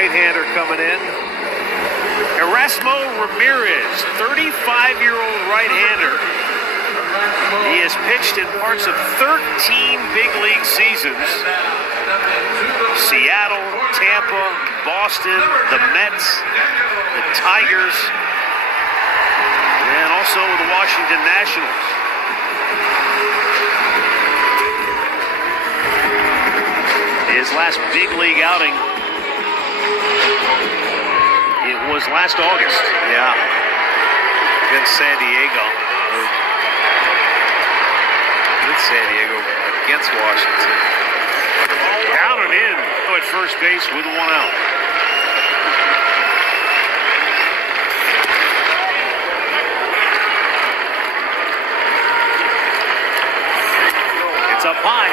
right-hander coming in. Erasmo Ramírez, 35-year-old right-hander. He has pitched in parts of 13 big league seasons. Seattle, Tampa, Boston, the Mets, the Tigers, and also the Washington Nationals. His last big league outing, it was last August. Yeah, against San Diego. With San Diego against Washington. Down and in at first base with 1 out. It's up high.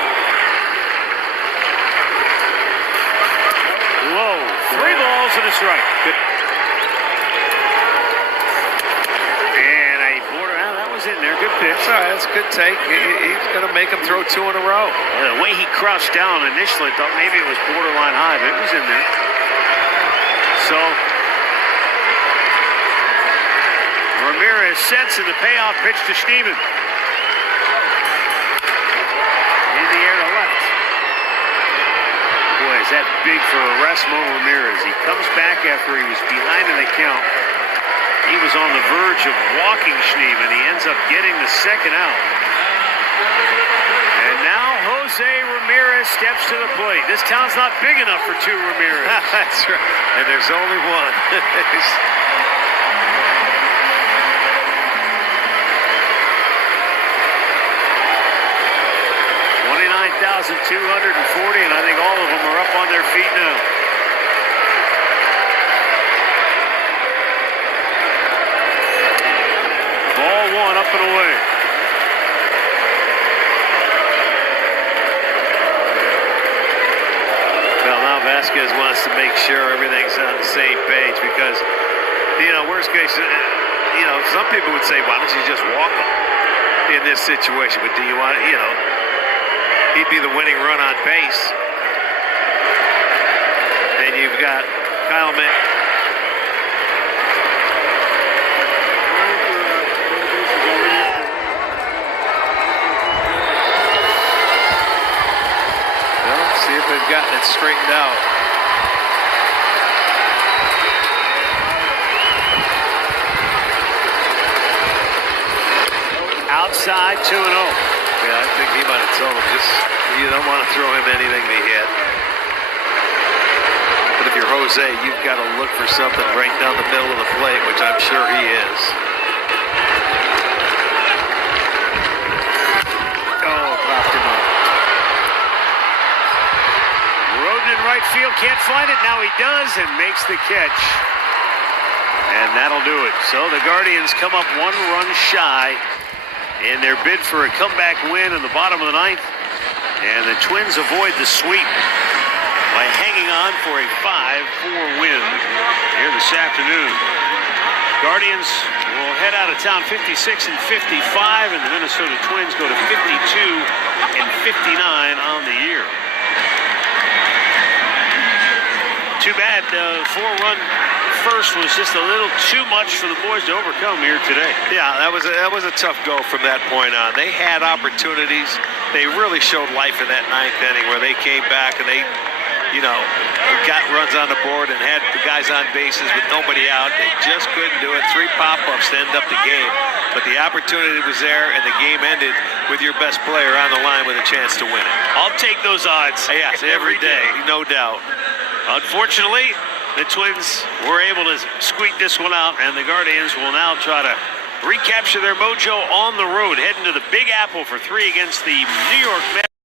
Low. 3 balls and a strike. Good. And a border. That was in there. Good pitch. All right, that's a good take. He's going to make him throw 2 in a row. The way he crouched down initially, I thought maybe it was borderline high, but it was in there. So Ramírez sets in the payoff pitch to Steven. In the air to left. Boy, is that big for Erasmo Ramírez. He comes back after he was behind in the count. He was on the verge of walking Schneemann. He ends up getting the second out. And now Jose Ramírez steps to the plate. This town's not big enough for 2 Ramírez. That's right. And there's only one. 29,240, and I think all of them are up on their feet now. Ball 1 up and away. Well, now Vasquez wants to make sure everything's on the same page because, you know, worst case, you know, some people would say, why don't you just walk him in this situation? But do you want, you know, he'd be the winning run on base. And you've got Kyle Mick. Well, see if they've gotten it straightened out. Outside 2-0. Yeah, I think he might have told him, just, you don't want to throw him anything to hit. But if you're Jose, you've got to look for something right down the middle of the plate, which I'm sure he is. Oh, popped him up. Roden in right field, can't find it. Now he does and makes the catch. And that'll do it. So the Guardians come up 1 run shy in their bid for a comeback win in the bottom of the 9th. And the Twins avoid the sweep by hanging on for a 5-4 win here this afternoon. Guardians will head out of town 56 and 55, and the Minnesota Twins go to 52 and 59 on the year. Too bad 4-run first was just a little too much for the boys to overcome here today. Yeah, that was a tough go from that point on. They had opportunities. They really showed life in that 9th inning where they came back and they, you know, got runs on the board and had the guys on bases with nobody out. They just couldn't do it. 3 pop-ups to end up the game. But the opportunity was there, and the game ended with your best player on the line with a chance to win it. I'll take those odds. Yes, every day, no doubt. Unfortunately, the Twins were able to squeak this one out, and the Guardians will now try to recapture their mojo on the road, heading to the Big Apple for 3 against the New York Mets.